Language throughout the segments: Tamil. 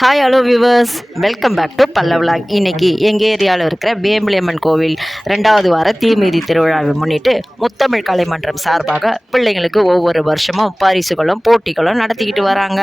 Hi hello viewers welcome back to பல்லவ்லாக் இன்னைக்கு எங்கள் ஏரியாவில் இருக்கிற வேம்பிளியம்மன் கோவில் ரெண்டாவது வார தீமிதி திருவிழாவை முன்னிட்டு முத்தமிழ் கலைமன்றம் சார்பாக பிள்ளைங்களுக்கு ஒவ்வொரு வருஷமும் பரிசுகளும் போட்டிகளும் நடத்திக்கிட்டு வராங்க.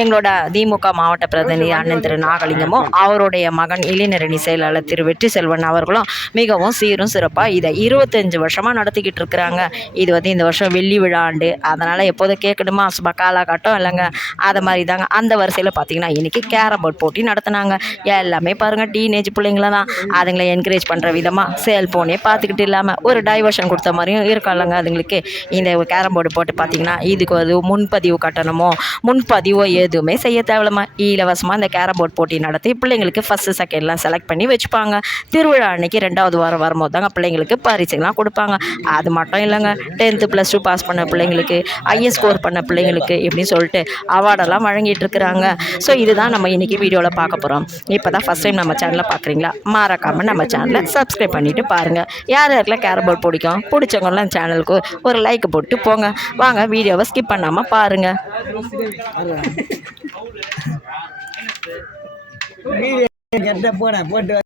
எங்களோட திமுக மாவட்ட பிரதிநிதி அண்ணன் திரு நாகலிங்கமும் அவருடைய மகன் இளைஞரணி செயலாளர் திரு வெற்றி செல்வன் அவர்களும் மிகவும் சீரும் சிறப்பாக இதை இருபத்தஞ்சு வருஷமாக நடத்திக்கிட்டு இருக்கிறாங்க. இது வந்து இந்த வருஷம் வெள்ளி விழா ஆண்டு. அதனால் எப்போதும் கேட்கணுமா? சும்மா காலாகட்டம் இல்லைங்க. அதை மாதிரி தாங்க அந்த வரிசையில் பார்த்தீங்கன்னா இன்றைக்கி கேரம் போர்ட் போட்டி நடத்துனாங்க. எல்லாமே பாருங்கள் டீனேஜ் பிள்ளைங்கள தான் அதுங்களை என்கரேஜ் பண்ணுற விதமாக செல்ஃபோனே பார்த்துக்கிட்டு இல்லாமல் ஒரு டைவர்ஷன் கொடுத்த மாதிரியும் இருக்கல்லங்க அதுங்களுக்கு. இந்த கேரம் போர்டு போட்டு பார்த்தீங்கன்னா இதுக்கு அது முன்பதிவு கட்டணமோ முன்பதிவோ எதுவுமே செய்ய தேவையில்லமா இலவசமாக இந்த கேரம் போர்டு போட்டி நடத்தி பிள்ளைங்களுக்கு ஃபஸ்ட்டு செகண்ட்லாம் செலக்ட் பண்ணி வச்சுப்பாங்க. திருவிழா அன்னைக்கு ரெண்டாவது வாரம் வரும்போது தாங்க பிள்ளைங்களுக்கு பரிசுலாம் கொடுப்பாங்க. அது மட்டும் இல்லைங்க டென்த்து ப்ளஸ் டூ பாஸ் பண்ண பிள்ளைங்களுக்கு ஐஎஸ் ஸ்கோர் பண்ண பிள்ளைங்களுக்கு இப்படின்னு சொல்லிட்டு அவார்டெல்லாம் வழங்கிட்டு இருக்கிறாங்க. ஸோ இதுதான் நம்ம இன்றைக்கி வீடியோவில் பார்க்க போகிறோம் இப்போ தான் ஃபஸ்ட் டைம் நம்ம சேனலை பார்க்குறீங்களா? மறக்காமல் நம்ம சேனலை சப்ஸ்கிரைப் பண்ணிவிட்டு பாருங்கள் யார் யாருக்கெல்லாம் கேரம் போர்ட் பிடிக்கும்? பிடிச்சவங்களாம் சேனலுக்கு ஒரு லைக் போட்டு போங்க. வாங்க வீடியோவை ஸ்கிப் பண்ணாமல் பாருங்கள் கெட்ட போட போட்டு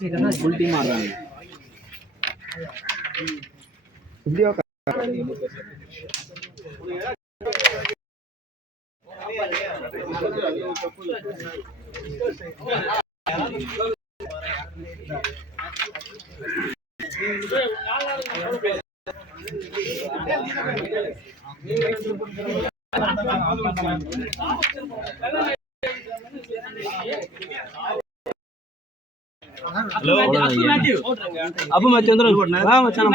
இதெல்லாம் ஃபுல் டீம் ஆடுறாங்க இந்தியா வா. அப்ப மச்சான் வா மச்சான்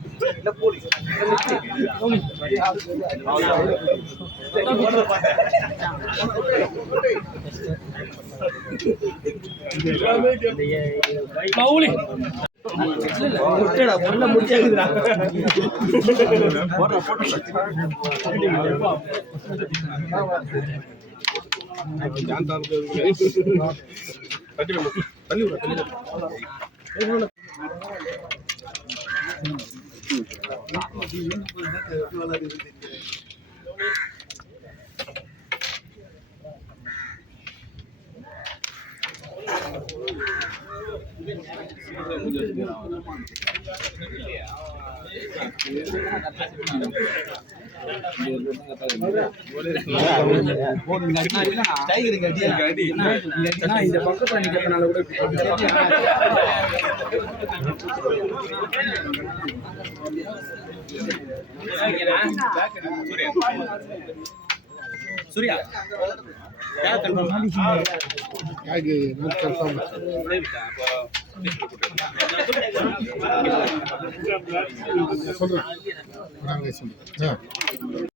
மௌலி. போய் அம்பர் பா இது விளையாடுற ஒரே ஒரு ஒரே ஒரு முட்டடா முள்ள முடிச்சாக்குதுடா போடுறா போட்டு இந்த பக்கத்துல நிக்கிறதுனால கூட சூர்யா. ಹಾಗೆ சொல்றேன். நாங்களே சொல்றேன்